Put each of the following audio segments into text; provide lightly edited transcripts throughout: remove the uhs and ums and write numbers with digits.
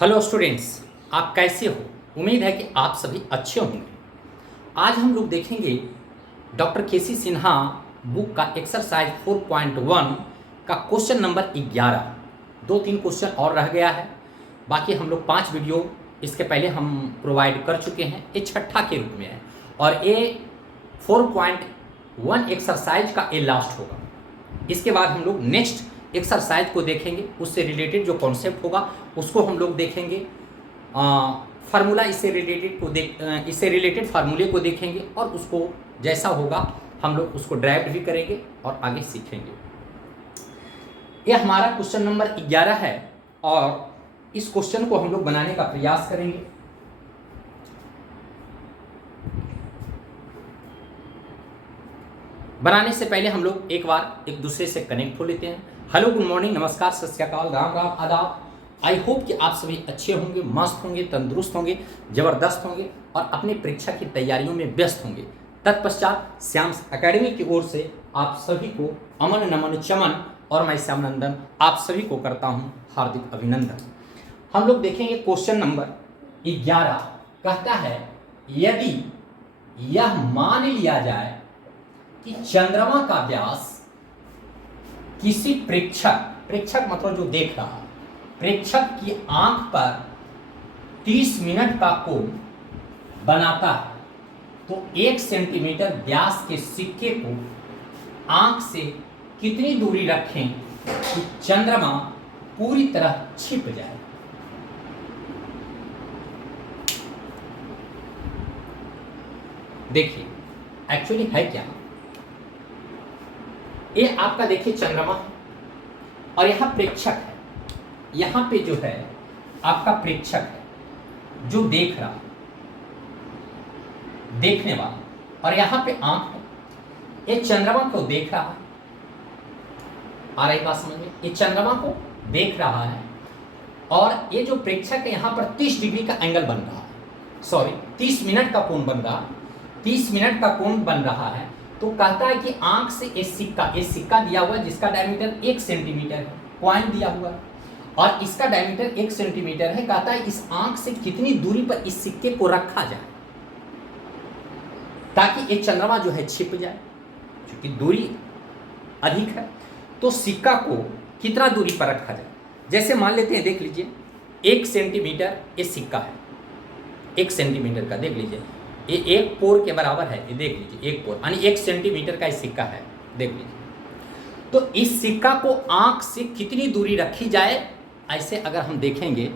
Hello students, आप कैसे हो? उम्मीद है कि आप सभी अच्छे होंगे। आज हम लोग देखेंगे डॉक्टर केसी सिन्हा बुक का एक्सरसाइज 4.1 का क्वेश्चन नंबर 11। 2-3 क्वेश्चन और रह गया है। बाकी हम लोग 5 वीडियो इसके पहले हम प्रोवाइड कर चुके हैं। ये छठा के रूप में है और ये 4.1 एक्सरसाइज का ये लास्ट होगा। इसके बाद हम लोग नेक्स्ट एक्सरसाइज को देखेंगे, उससे रिलेटेड जो कॉन्सेप्ट होगा उसको हम लोग देखेंगे। फार्मूला इससे रिलेटेड फार्मूले को देखेंगे और उसको जैसा होगा हम लोग उसको ड्राइव भी करेंगे और आगे सीखेंगे। यह हमारा क्वेश्चन नंबर 11 है और इस क्वेश्चन को हम लोग बनाने का प्रयास करेंगे। बनाने से पहले हम लोग एक बार एक दूसरे से कनेक्ट हो लेते हैं। हेलो, गुड मॉर्निंग, नमस्कार, सत श्री अकाल, राम राम, आदाब। आई होप कि आप सभी अच्छे होंगे, मस्त होंगे, तंदुरुस्त होंगे, ज़बरदस्त होंगे और अपनी परीक्षा की तैयारियों में व्यस्त होंगे। तत्पश्चात श्याम्स एकेडमी की ओर से आप सभी को अमन नमन चमन और मैं श्याम नंदन आप सभी को करता हूं हार्दिक अभिनंदन। हम लोग देखेंगे क्वेश्चन नंबर 11 कहता है, यदि यह मान लिया जाए कि चंद्रमा का व्यास किसी प्रेक्षक मतलब जो देख रहा है, प्रेक्षक की आंख पर 30 मिनट का कोण बनाता है, तो 1 सेंटीमीटर व्यास के सिक्के को आंख से कितनी दूरी रखें कि चंद्रमा पूरी तरह छिप जाए? देखिए एक्चुअली है क्या, ये आपका देखिए चंद्रमा और यहाँ प्रेक्षक है। यहाँ पे जो है आपका प्रेक्षक है जो देख रहा, देखने वाला, और यहाँ पे आंख है। ये चंद्रमा को देख रहा है, आ रही बात समझ में? ये चंद्रमा को देख रहा है और ये जो प्रेक्षक है यहाँ पर 30 डिग्री का एंगल बन रहा है, सॉरी 30 मिनट का कोण बन रहा, 30 मिनट का कोण बन रहा है। तो कहता है कि आंख से ये सिक्का दिया हुआ है जिसका डायमीटर 1 सेंटीमीटर है, पॉइंट दिया हुआ है और इसका डायमीटर 1 सेंटीमीटर है। कहता है इस आंख से कितनी दूरी पर इस सिक्के को रखा जाए ताकि ये चंद्रमा जो है छिप जाए। क्योंकि दूरी अधिक है तो सिक्का को कितना दूरी पर रखा जाए। जैसे मान लेते हैं, देख लीजिए 1 सेंटीमीटर ये सिक्का है, 1 सेंटीमीटर का, देख लीजिए ये 1 पोर के बराबर है। ये देख लीजिए 1 पोर यानी 1 सेंटीमीटर का ये सिक्का है, देख लीजिए। तो इस सिक्का को आंख से कितनी दूरी रखी जाए, ऐसे अगर हम देखेंगे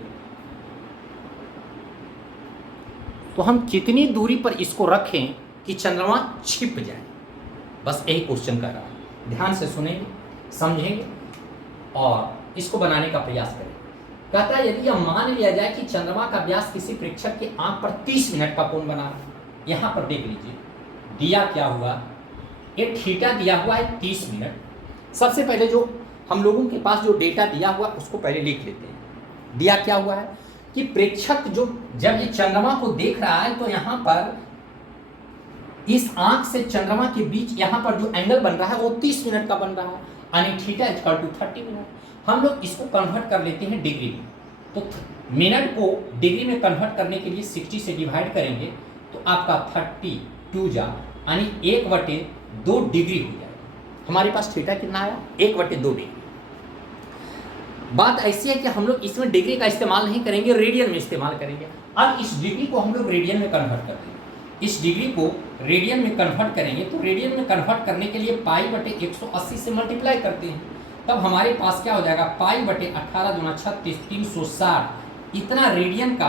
तो हम कितनी दूरी पर इसको रखें कि चंद्रमा छिप जाए। बस यही क्वेश्चन कर रहा है। ध्यान से सुनेंगे, समझेंगे और इसको बनाने का प्रयास करेंगे। कहता है यदि यह मान लिया जाए कि चंद्रमा का व्यास किसी प्रेक्षक के आंख पर 30 मिनट का कोण बना रहा है। यहाँ पर देख लीजिए दिया क्या हुआ, ये थीटा दिया हुआ है 30 मिनट। सबसे पहले जो हम लोगों के पास जो डेटा दिया हुआ उसको पहले लिख लेते हैं। दिया क्या हुआ है कि प्रेक्षक जो जब ये चंद्रमा को देख रहा है तो यहाँ पर इस आंख से चंद्रमा के बीच यहाँ पर जो एंगल बन रहा है वो 30 मिनट का बन रहा है, यानी थीटा इक्वल टू 30 मिनट। हम लोग इसको कन्वर्ट कर लेते हैं डिग्री में। तो मिनट को डिग्री में कन्वर्ट करने के लिए 60 से डिवाइड करेंगे तो आपका 32 यानी 1/2 डिग्री हो जाएगा। हमारे पास थीटा कितना आया? 1/2 डिग्री। बात ऐसी है कि हम लोग इसमें डिग्री का इस्तेमाल नहीं करेंगे, रेडियन में इस्तेमाल करेंगे। अब इस डिग्री को हम लोग रेडियन में कन्वर्ट करते हैं। इस डिग्री को रेडियन में कन्वर्ट करेंगे तो रेडियन में कन्वर्ट करने के लिए π/180 से मल्टीप्लाई करते हैं, तब हमारे पास क्या हो जाएगा, π/18 × 36 360। इतना रेडियन का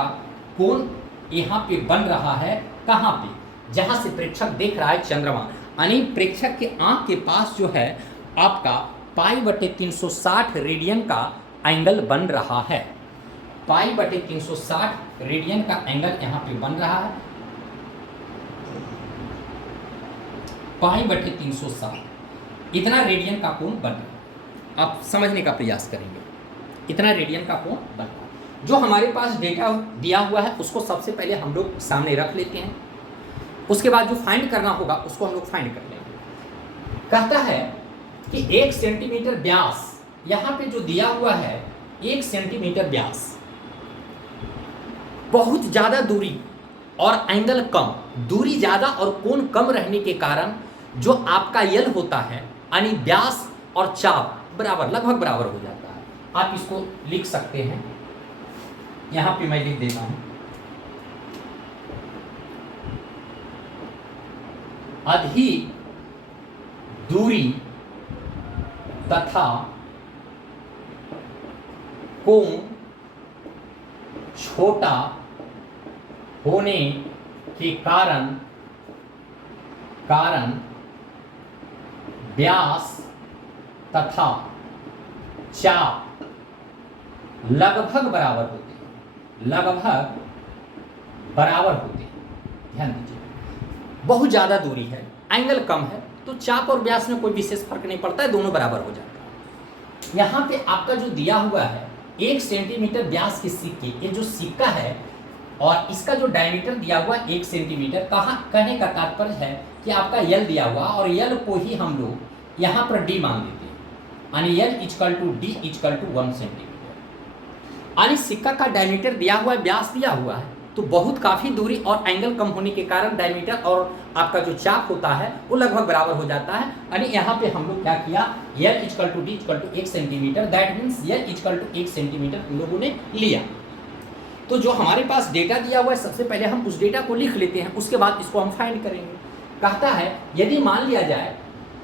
कोण यहाँ पे बन रहा है। कहाँ पे? जहाँ से प्रेक्षक देख रहा है चंद्रमा, यानी प्रेक्षक के आंख के पास जो है आपका π/360 रेडियन का एंगल बन रहा है। π/360 रेडियन का एंगल यहाँ पे बन रहा है, π/360 इतना रेडियन का कोण बन रहा है। आप समझने का प्रयास करेंगे, इतना रेडियन का कोण बन रहा है। जो हमारे पास डेटा दिया हुआ है उसको सबसे पहले हम लोग सामने रख लेते हैं, उसके बाद जो फाइंड करना होगा उसको हम लोग फाइंड कर लेंगे। कहता है कि 1 सेंटीमीटर व्यास, यहाँ पे जो दिया हुआ है 1 सेंटीमीटर व्यास, बहुत ज़्यादा दूरी और एंगल कम, दूरी ज़्यादा और कोण कम रहने के कारण जो आपका यल होता है यानी व्यास और चाप बराबर, लगभग बराबर हो जाता है। आप इसको लिख सकते हैं, यहाँ पे मैं लिख देता हूँ, अधिक दूरी तथा कोण छोटा होने के कारण व्यास तथा चाप लगभग बराबर होते हैं, लगभग बराबर होते हैं। ध्यान दीजिए, बहुत ज़्यादा दूरी है, एंगल कम है, तो चाप और व्यास में कोई विशेष फर्क नहीं पड़ता है, दोनों बराबर हो जाता है। यहाँ पे आपका जो दिया हुआ है 1 सेंटीमीटर व्यास के सिक्के, ये जो सिक्का है और इसका जो डायमीटर दिया हुआ 1 सेंटीमीटर, कहाँ कहने का तात्पर्य है कि आपका यल दिया हुआ और यल को ही हम लोग यहाँ पर डी मान देते हैं, यानी l equal to d equal to 1 centimetre. यानी सिक्का का डायमीटर दिया हुआ है, व्यास दिया हुआ है, तो बहुत काफ़ी दूरी और एंगल कम होने के कारण डायमीटर और आपका जो चाप होता है वो लगभग बराबर हो जाता है। यानी यहाँ पे हम लोग क्या किया, l equal to d equal to 1 centimetre, that means l equal to 1 centimetre हम लोगों ने लिया। तो जो हमारे पास डेटा दिया हुआ है, सबसे पहले हम उस डेटा को लिख लेते हैं, उसके बाद इसको हम फाइंड करेंगे। कहता है यदि मान लिया जाए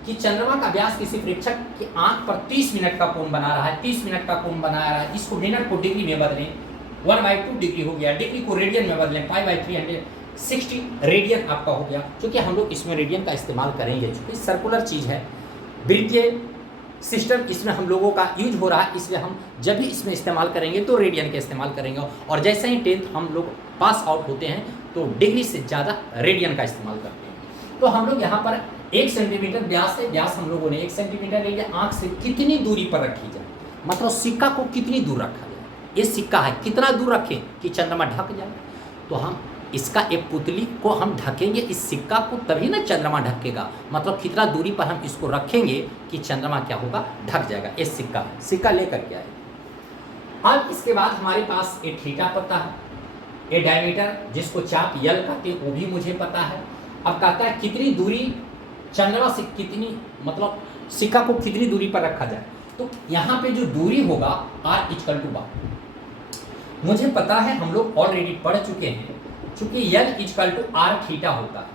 कि चंद्रमा का व्यास किसी प्रेक्षक की आंख पर 30 मिनट का कोण बना रहा है, 30 मिनट का कोण बना रहा है, इसको मिनट को डिग्री में बदलें, 1/2 डिग्री हो गया, डिग्री को रेडियन में बदलें, π/360 रेडियन आपका हो गया। क्योंकि हम लोग इसमें रेडियन का इस्तेमाल करेंगे, क्योंकि सर्कुलर चीज़ है, वृत्तीय सिस्टम इसमें हम लोगों का यूज हो रहा है, इसलिए हम जब भी इसमें इस्तेमाल करेंगे तो रेडियन का इस्तेमाल करेंगे। और जैसे ही 10th हम लोग पास आउट होते हैं तो डिग्री से ज़्यादा रेडियन का इस्तेमाल करते हैं। तो हम लोग यहाँ पर 1 सेंटीमीटर व्यास है, व्यास हम लोगों ने 1 सेंटीमीटर लिया, आँख से कितनी दूरी पर रखी जाए, मतलब सिक्का को कितनी दूर रखा जाए, ये सिक्का है कितना दूर रखें कि चंद्रमा ढक जाए। तो हम इसका एक पुतली को हम ढकेंगे, इस सिक्का को, तभी ना चंद्रमा ढकेगा, मतलब कितना दूरी पर हम इसको रखेंगे कि चंद्रमा क्या होगा, ढक जाएगा। ये सिक्का, सिक्का लेकर के आए। अब इसके बाद हमारे पास ये थीटा पता है, ये डायमीटर जिसको चाप यल कहते हैं वो भी मुझे पता है। अब कहता है कितनी दूरी चंद्रमा से, कितनी मतलब सिक्का को कितनी दूरी पर रखा जाए। तो यहाँ पे जो दूरी होगा r इक्वल टू बार, मुझे पता है, हम लोग ऑलरेडी पढ़ चुके हैं, चूंकि यल इक्वल टू आर थीटा होता है,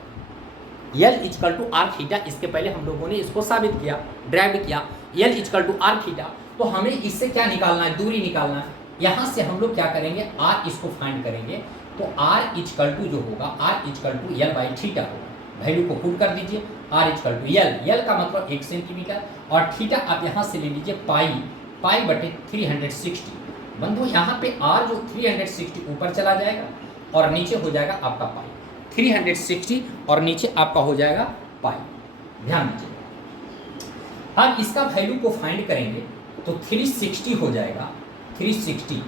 यल इक्वल टू आर थीटा, इसके पहले हम लोगों ने इसको साबित किया, ड्राइव किया, l equal to r theta. तो हमें इससे क्या निकालना है, दूरी निकालना है। यहाँ से हम लोग क्या करेंगे, आर इसको फाइंड करेंगे, तो आर इक्वल टू जो होगा, r equal to l by theta होगा। वैल्यू को पुट कर दीजिए, r equal to l, l का मतलब 1 सेंटीमीटर, और थीटा आप यहाँ से ले लीजिए π/360। बंधु यहाँ पे आर जो 360 ऊपर चला जाएगा और नीचे हो जाएगा आपका पाई, 360 और नीचे आपका हो जाएगा पाई। ध्यान दीजिए, अब इसका वैल्यू को फाइंड करेंगे तो 360 हो जाएगा, 360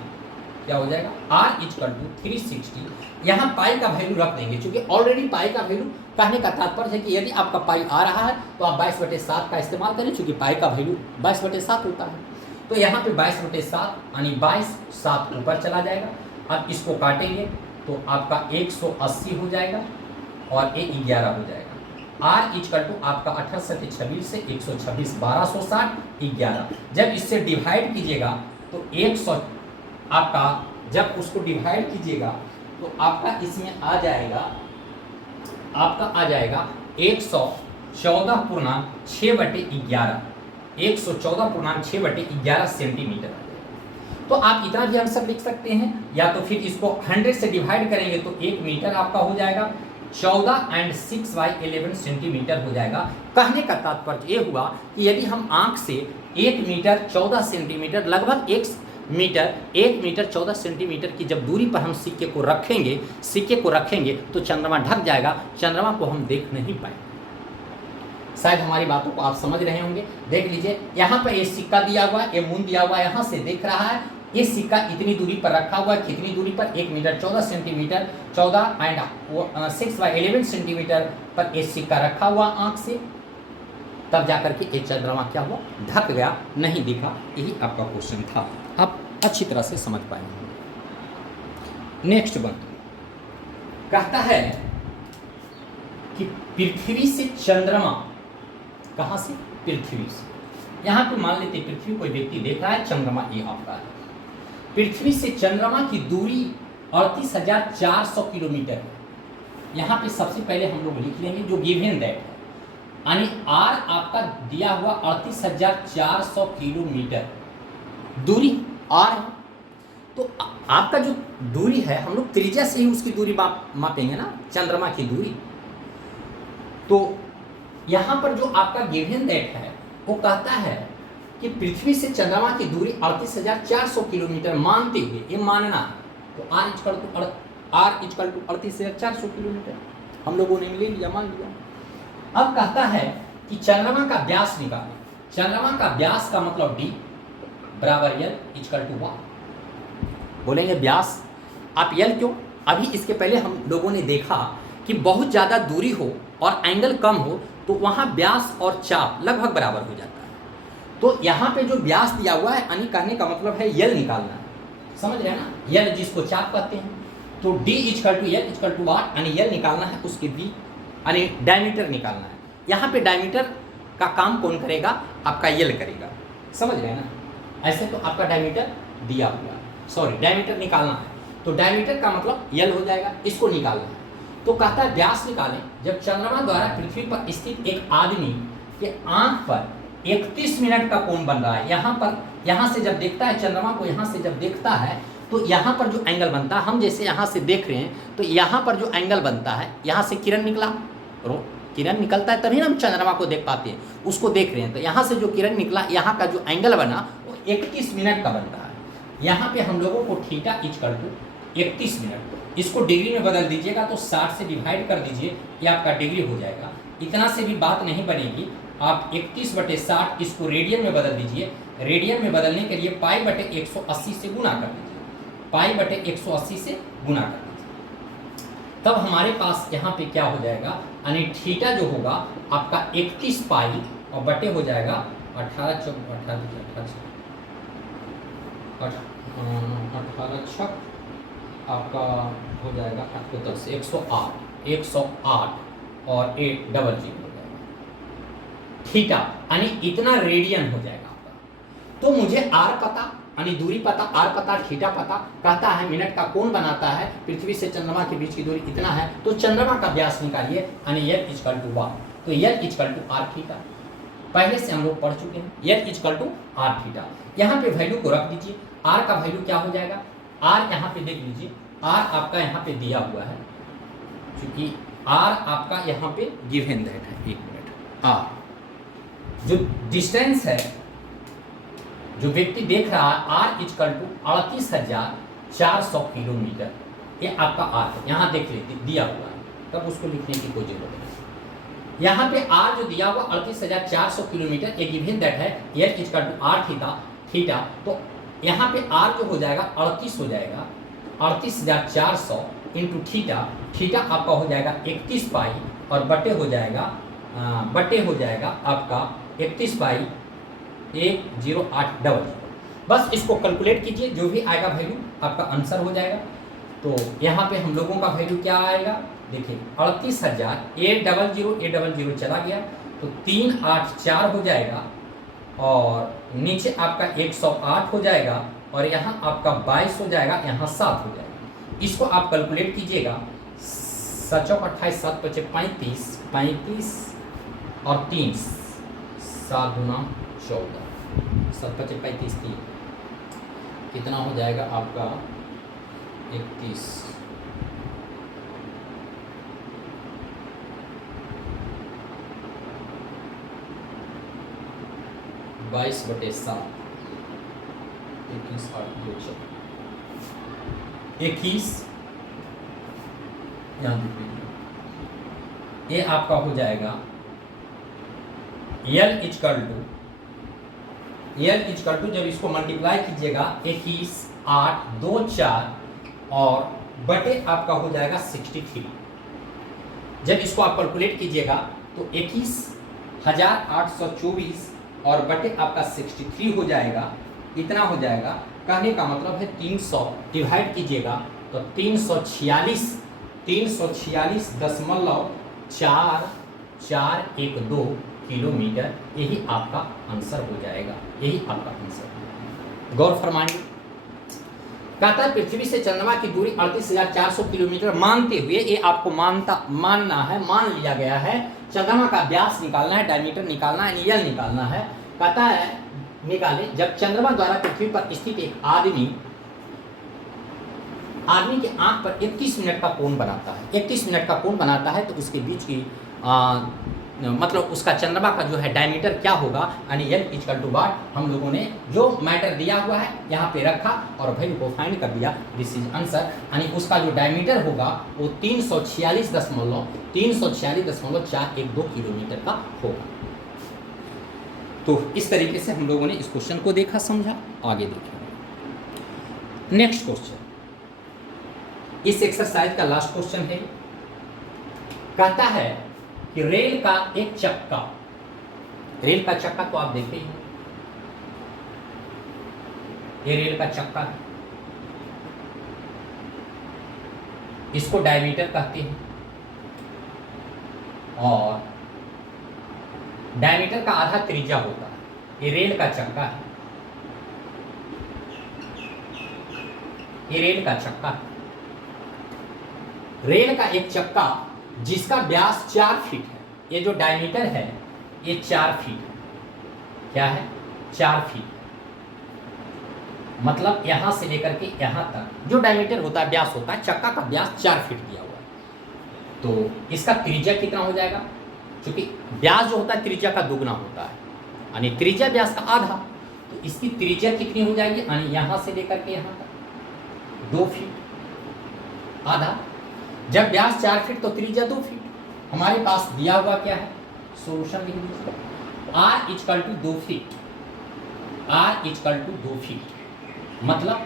क्या हो जाएगा, आर इक्वल टू 360। यहाँ पाई का वैल्यू रख देंगे, क्योंकि ऑलरेडी पाई का वैल्यू कहने का तात्पर्य है कि यदि आपका पाई आ रहा है तो आप 22/7 का इस्तेमाल करें, क्योंकि पाई का वैल्यू 22/7 होता है। तो यहाँ पे 22/7 यानी 22/7 ऊपर चला जाएगा। अब इसको काटेंगे तो आपका 180 हो जाएगा और ये 11 हो जाएगा। आर इक्वल टू आपका 18×26 से 126, 1260, 11। जब इससे डिवाइड कीजिएगा तो 100 आपका, जब उसको डिवाइड कीजिएगा तो आपका इसमें आ जाएगा, आपका आ जाएगा 114.6/11, 114.6/11 सेंटीमीटर आ जाएगा। तो आप इतना भी आंसर लिख सकते हैं, या तो फिर इसको 100 से डिवाइड करेंगे तो 1 मीटर आपका हो जाएगा, 14 और 6/11 सेंटीमीटर हो जाएगा। कहने का तात्पर्य ये हुआ कि यदि हम आंख से 1 मीटर 14 सेंटीमीटर, लगभग 1 मीटर 14 सेंटीमीटर की जब दूरी पर हम सिक्के को रखेंगे तो चंद्रमा ढक जाएगा, चंद्रमा को हम देख नहीं पाएंगे। शायद हमारी बातों को आप समझ रहे होंगे। देख लीजिए, यहाँ पर ये सिक्का दिया हुआ है, ये मून दिया हुआ है, यहाँ से देख रहा है, ये सिक्का इतनी दूरी पर रखा हुआ है, कितनी दूरी पर, 1 मीटर 14 सेंटीमीटर, 14 और 6/11 सेंटीमीटर पर ये सिक्का रखा हुआ आँख से, तब जाकर के ये चंद्रमा क्या हुआ, ढक गया, नहीं दिखा। यही आपका क्वेश्चन था, आप अच्छी तरह से समझ पाएंगे। नेक्स्ट बंधु कहता है कि पृथ्वी से चंद्रमा, कहाँ से? पृथ्वी से। यहाँ पे मान लेते पृथ्वी कोई व्यक्ति देख रहा है, चंद्रमा ये आपका है। पृथ्वी से चंद्रमा की दूरी 38,400 किलोमीटर है। यहाँ पे सबसे पहले हम लोग लिख लेंगे जो गिवन दैट है, यानी आर आपका दिया हुआ 38,400 किलोमीटर दूरी आर है। तो आपका जो दूरी है, हम लोग त्रिज्या से ही उसकी दूरी मापेंगे ना, चंद्रमा की दूरी। तो यहाँ पर जो आपका गिवन दैट है वो कहता है कि पृथ्वी से चंद्रमा की दूरी 38,400 किलोमीटर मानते हुए, ये मानना है, तो आर इक्वल टू 38,400 किलोमीटर हम लोगों ने ले लिया, मान लिया। अब कहता है कि चंद्रमा का व्यास निकालें। चंद्रमा का व्यास का मतलब d बराबर l इक्वल टू वाट। बोलेंगे व्यास आप l क्यों? अभी इसके पहले हम लोगों ने देखा कि बहुत ज़्यादा दूरी हो और एंगल कम हो तो वहाँ व्यास और चाप लगभग बराबर हो जाता है। तो यहाँ पे जो व्यास दिया हुआ है, यानी कहने का मतलब है l निकालना है, समझ रहे हैं ना, l जिसको चाप कहते हैं। तो d equal to l equal to what, यानी l निकालना है, उसके b यानी डायमीटर निकालना है। यहाँ पे डायमीटर का काम कौन करेगा? आपका l करेगा, समझ रहे हैं ना। ऐसे तो आपका डायमीटर दिया हुआ है, सॉरी डायमीटर निकालना है, तो डायमीटर का मतलब l हो जाएगा, इसको निकालना है। तो कहता है व्यास निकालें। जब चंद्रमा द्वारा पृथ्वी पर स्थित एक आदमी के आंख पर 31 मिनट का कोण बन रहा है, यहाँ से जब देखता है चंद्रमा को, यहाँ से जब देखता है तो यहाँ पर जो एंगल बनता है, हम जैसे यहाँ से देख रहे हैं तो यहाँ पर जो एंगल बनता है, यहाँ से किरण निकला, किरण निकलता है तभी ना हम चंद्रमा को देख पाते हैं, उसको देख रहे हैं। तो यहाँ से जो किरण निकला, यहाँ का जो एंगल बना वो 31 मिनट का बनता है। यहाँ पे हम लोगों को थीटा इक्वल टू 31 मिनट, इसको डिग्री में बदल दीजिएगा तो 60 से डिवाइड कर दीजिए, ये आपका डिग्री हो जाएगा। इतना से भी बात नहीं बनेगी, आप 31/60 इसको रेडियन में बदल दीजिए। रेडियन में बदलने के लिए पाई/180 से गुना कर दीजिए, पाई/180 से गुना कर दीजिए, तब हमारे पास यहाँ पे क्या हो जाएगा, यानी थीटा जो होगा आपका 31 पाई और बटे हो जाएगा 18 आपका हो जाएगा 108 और 8 डबल 0 हो जाएगा थीटा, यानी इतना रेडियन हो जाएगा आपका। तो मुझे आर पता, यानी दूरी पता, आर पता, थीटा पता, कहता है मिनट का कोण बनाता है पृथ्वी से चंद्रमा के बीच की दूरी इतना है, तो चंद्रमा का व्यास निकालिए, यानी l इक्वल टू वाट। तो l equal to r theta, पहले से हम लोग पढ़ चुके हैं, l equal to r theta. यहाँ पे वैल्यू को रख दीजिए, आर का वैल्यू क्या हो जाएगा, आर यहाँ पे देख लीजिए, आर आपका यहाँ पे दिया हुआ है, क्योंकि आर आपका यहाँ पे गिवन दैट है, एक मिनट, आर जो डिस्टेंस है जो व्यक्ति देख रहा है, आर इक्वल टू 38,400 किलोमीटर, ये आपका आर है, यहाँ देख लेते दिया हुआ है, तब उसको लिखने की कोई जरूरत नहीं। यहाँ पे आर जो दिया हुआ 38,400 किलोमीटर, ये गिवन दैट है, l equal to r theta, तो यहाँ पे आर जो हो जाएगा 38 हो जाएगा, 38,400 इंटू थीटा आपका हो जाएगा 31 पाई और बटे हो जाएगा आपका 31 पाई 108 डबल। बस इसको कैलकुलेट कीजिए, जो भी आएगा वैल्यू आपका आंसर हो जाएगा। तो यहाँ पे हम लोगों का वैल्यू क्या आएगा, देखिए 38,000, 800 चला गया तो 384 हो जाएगा, और नीचे आपका 108 हो जाएगा, और यहाँ आपका 22 हो जाएगा, यहाँ 7 हो जाएगा। इसको आप कैलकुलेट कीजिएगा, 7 28 7 35 35 और 3 7 गुना 14 7 35 3 कितना हो जाएगा आपका 31, 22/7 21 यहाँ ये आपका हो जाएगा l इक्वल टू जब इसको मल्टीप्लाई कीजिएगा 21 8 2 4 और बटे आपका हो जाएगा 63। जब इसको आप कैलकुलेट कीजिएगा तो 21,824 और बटे आपका 63 हो जाएगा, इतना हो जाएगा। कहने का मतलब है 300 डिवाइड कीजिएगा तो 346.4412 किलोमीटर, यही आपका आंसर हो जाएगा, यही आपका आंसर। गौर फरमाइए, कहता है पृथ्वी से चंद्रमा की दूरी 38,400 किलोमीटर मानते हुए, ये आपको मानना है, मान लिया गया है, चंद्रमा का व्यास निकालना है, डायमीटर निकालना है, एल निकालना है। कहता है निकाले, जब चंद्रमा द्वारा पृथ्वी पर स्थित एक आदमी के आंख पर 31 मिनट का कोण बनाता है, 31 मिनट का कोण बनाता है, तो उसके बीच की मतलब उसका चंद्रमा का जो है डायमीटर क्या होगा, यानी एल इक्वल टू वाट, हम लोगों ने जो मैटर दिया हुआ है यहाँ पे रखा और वैल्यू को फाइंड कर दिया, दिस इज आंसर। यानी उसका जो डायमीटर होगा वो 346.412 किलोमीटर का होगा। तो इस तरीके से हम लोगों ने इस क्वेश्चन को देखा, समझा। आगे देखेंगे नेक्स्ट क्वेश्चन, इस एक्सरसाइज का लास्ट क्वेश्चन है। कहता है कि रेल का एक चक्का, रेल का चक्का तो आप देखते ही हो, ये रेल का चक्का है, इसको डायमीटर कहते हैं, और डायमीटर का आधा त्रिज्या होता है। ये रेल का चक्का है, ये रेल का चक्का है, रेल का एक चक्का जिसका व्यास 4 फीट है, ये जो डायमीटर है ये 4 फीट है, क्या है 4 फीट, मतलब यहां से लेकर के यहां तक जो डायमीटर होता है, व्यास होता है, चक्का का व्यास 4 फीट दिया हुआ है। तो इसका त्रिज्या कितना हो जाएगा, क्योंकि व्यास जो होता है त्रिज्या का दुगना होता है, यानी त्रिज्या व्यास का आधा, तो इसकी त्रिज्या कितनी हो जाएगी, यानी यहां से लेकर के यहां तक 2 फीट, आधा। जब व्यास 4 फीट तो त्रिज्या 2 फीट। हमारे पास दिया हुआ क्या है, सोल्यूशन लिख दीजिए, r equal to 2 feet, r equal to 2 feet, मतलब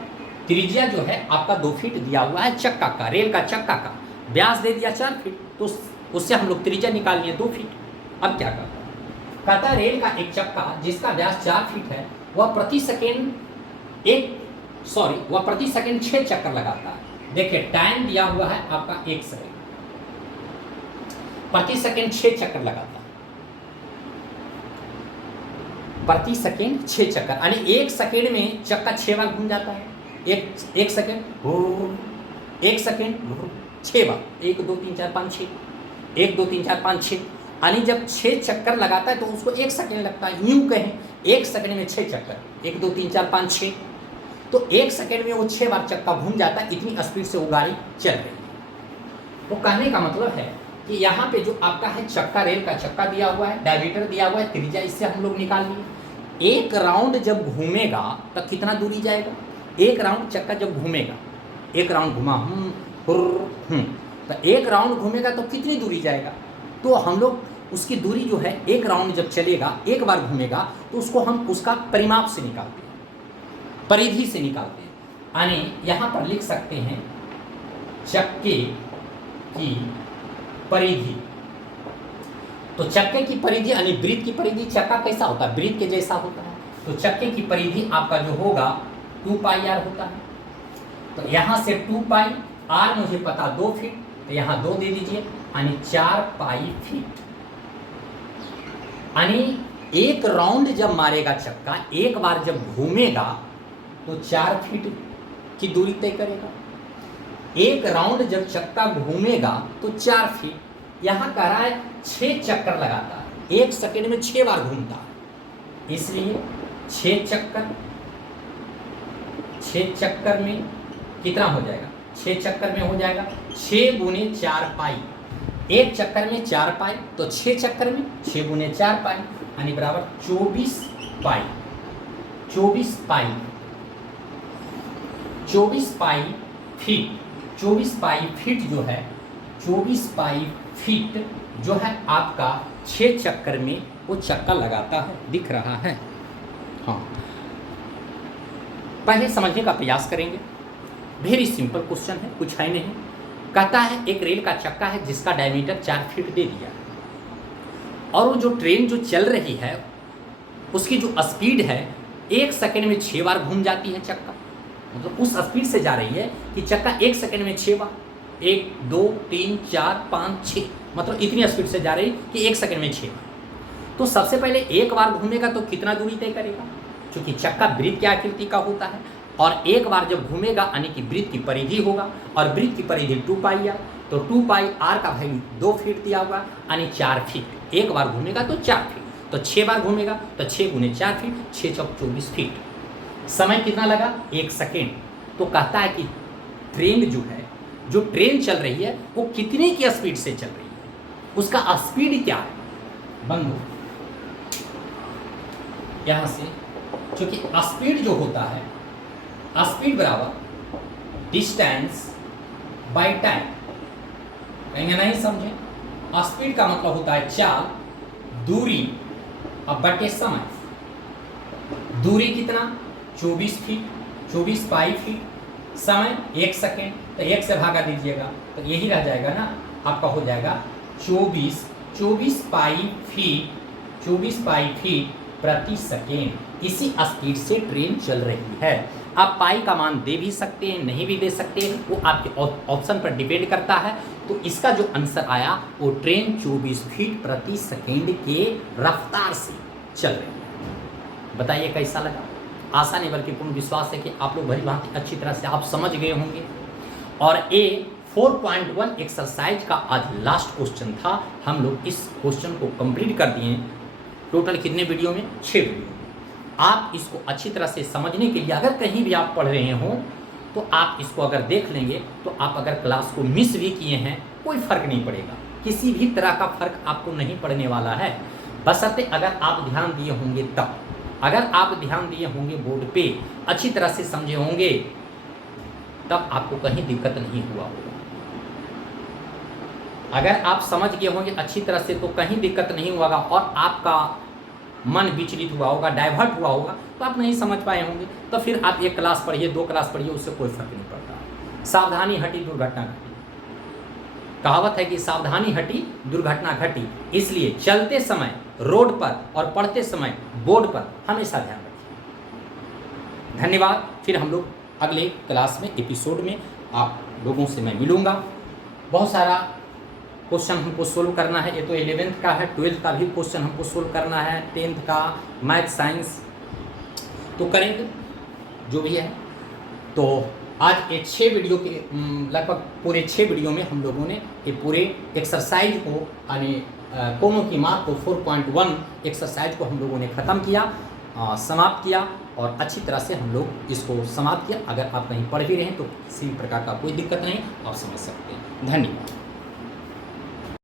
त्रिज्या जो है आपका 2 फीट दिया हुआ है चक्का का, रेल का चक्का का, व्यास दे दिया 4 फीट, तो उससे हम लोग त्रिज्या निकाल लिए 2 फीट। अब क्या करता है, कहता है रेल का एक चक्का जिसका व्यास 4 फीट है, वह प्रति सेकेंड 6 चक्कर लगाता है। देखिए टाइम दिया हुआ है आपका 1 सेकेंड, प्रति सेकेंड 6 चक्कर लगाता है, प्रति सेकेंड 6 चक्कर, यानी 1 सेकेंड में चक्का 6 बार घूम जाता है। एक सेकेंड 1 सेकेंड 6 बार, 1 2 3 4 5 6, 1 2 3 4 5 6, यानी जब 6 चक्कर लगाता है तो उसको 1 सेकेंड लगता है। यूं कहें 1 सेकेंड में 6 चक्कर, 1 2 3 4 5 6, तो 1 सेकेंड में वो 6 बार चक्का घूम जाता है, इतनी स्पीड से वो गाड़ी चल रही है। तो कहने का मतलब है कि यहाँ पे जो आपका है चक्का, रेल का चक्का दिया हुआ है, डायमीटर दिया हुआ है, त्रिज्या इससे हम लोग निकाल लिए। एक राउंड जब घूमेगा तो कितना दूरी जाएगा, एक राउंड चक्का जब घूमेगा, एक राउंड घुमा तो एक राउंड घूमेगा तो कितनी दूरी जाएगा, तो हम लोग उसकी दूरी जो है एक राउंड जब चलेगा, एक बार घूमेगा, तो उसको हम उसका परिमाप से निकालते हैं, परिधि से निकालते हैं। यानी यहाँ पर लिख सकते हैं चक्के की परिधि। तो चक्के की परिधि यानी वृत्त की परिधि, चक्का कैसा होता है, वृत्त के जैसा होता है, तो चक्के की परिधि आपका जो होगा 2 पाई आर होता है। तो यहाँ से 2 पाई आर मुझे पता 2 फीट, तो यहाँ 2 दे दीजिए, यानी 4 पाई फीट। यानी एक राउंड जब मारेगा चक्का, एक बार जब घूमेगा तो 4 फीट की दूरी तय करेगा। एक राउंड जब चक्का घूमेगा तो 4 फीट, यहाँ कह रहा है 6 चक्कर लगाता है, 1 सेकेंड में 6 बार घूमता है, इसलिए 6 चक्कर में कितना हो जाएगा, 6 चक्कर में हो जाएगा 6 गुने 4 पाई, एक चक्कर में 4 पाई, तो 6 चक्कर में 6 गुने 4 पाई, यानी बराबर 24 पाई, 24 पाई फीट, 24 पाई फीट जो है, 24 पाई फीट जो है आपका 6 चक्कर में वो चक्का लगाता है, दिख रहा है। हाँ, पहले समझने का प्रयास करेंगे। वेरी सिंपल क्वेश्चन है, कुछ है नहीं। कहता है एक रेल का चक्का है जिसका डायमीटर 4 फीट दे दिया है, और वो जो ट्रेन जो चल रही है उसकी जो स्पीड है 1 सेकेंड में 6 बार घूम जाती है चक्का, मतलब उस स्पीड से जा रही है कि चक्का 1 सेकंड में 6 बार, 1 2 3 4 5 6, मतलब इतनी स्पीड से जा रही कि 1 सेकंड में 6 बार। तो सबसे पहले एक बार घूमेगा तो कितना दूरी तय करेगा, क्योंकि चक्का वृत्त की आकृति का होता है, और एक बार जब घूमेगा यानी कि वृत्त की परिधि होगा, और वृत्त की परिधि 2 पाई आर, तो 2 पाई आर का वैल्यू 2 फीट दिया होगा, यानी 4 फीट। एक बार घूमेगा तो 4 फीट, तो 6 बार घूमेगा तो 6 गुने 4 फीट, 6 चौक 24 फीट। समय कितना लगा, 1 सेकेंड। तो कहता है कि ट्रेन जो है, जो ट्रेन चल रही है वो कितने की स्पीड से चल रही है, उसका स्पीड क्या है। बंधु यहां से, क्योंकि स्पीड जो होता है, स्पीड बराबर डिस्टेंस बाय टाइम, कहेंगे नहीं समझे। स्पीड का मतलब होता है चाल, दूरी अब बटे समय। दूरी कितना, 24 फीट, 24 पाई फीट, समय 1 सेकेंड, तो 1 से भागा दीजिएगा तो यही रह जाएगा ना, आपका हो जाएगा 24 पाई फीट प्रति सेकेंड। इसी स्पीड से ट्रेन चल रही है। आप पाई का मान दे भी सकते हैं, नहीं भी दे सकते, वो आपके ऑप्शन पर डिपेंड करता है। तो इसका जो आंसर आया वो ट्रेन 24 फीट प्रति सेकेंड के रफ्तार से चल रही है। बताइए कैसा लगा। आशा नहीं बल्कि पूर्ण विश्वास है कि आप लोग भली भांति अच्छी तरह से आप समझ गए होंगे। और ये 4.1 एक्सरसाइज का आज लास्ट क्वेश्चन था। हम लोग इस क्वेश्चन को कंप्लीट कर दिए। टोटल कितने वीडियो में, 6 वीडियो। आप इसको अच्छी तरह से समझने के लिए अगर कहीं भी आप पढ़ रहे हों तो आप इसको अगर देख लेंगे तो आप अगर क्लास को मिस भी किए हैं कोई फ़र्क नहीं पड़ेगा, किसी भी तरह का फ़र्क आपको नहीं पड़ने वाला है, बशर्ते अगर आप ध्यान दिए होंगे तब। अगर आप ध्यान दिए होंगे बोर्ड पे, अच्छी तरह से समझे होंगे, तब आपको कहीं दिक्कत नहीं हुआ होगा। अगर आप समझ गए होंगे अच्छी तरह से तो कहीं दिक्कत नहीं होगा, और आपका मन विचलित हुआ होगा, डाइवर्ट हुआ होगा, तो आप नहीं समझ पाए होंगे। तो फिर आप 1 क्लास पढ़िए, 2 क्लास पढ़िए, उससे कोई फर्क नहीं पड़ता। सावधानी हटी दुर्घटना घटी। कहावत है कि सावधानी हटी दुर्घटना घटी। इसलिए चलते समय रोड पर और पढ़ते समय बोर्ड पर हमेशा ध्यान रखिए। धन्यवाद। फिर हम लोग अगले क्लास में, एपिसोड में आप लोगों से मैं मिलूँगा। बहुत सारा क्वेश्चन हमको सोल्व करना है। ये तो 11th का है, 12th का भी क्वेश्चन हमको सोल्व करना है, 10th का, मैथ साइंस तो करेंगे जो भी है। तो आज ये 6 वीडियो के लगभग पूरे 6 वीडियो में हम लोगों ने ये पूरे एक्सरसाइज को, यानी कोनों की माप को 4.1 एक्सरसाइज को हम लोगों ने ख़त्म किया, समाप्त किया, और अच्छी तरह से हम लोग इसको समाप्त किया। अगर आप कहीं पढ़ भी रहे हैं तो किसी भी प्रकार का कोई दिक्कत नहीं, आप समझ सकते हैं। धन्यवाद।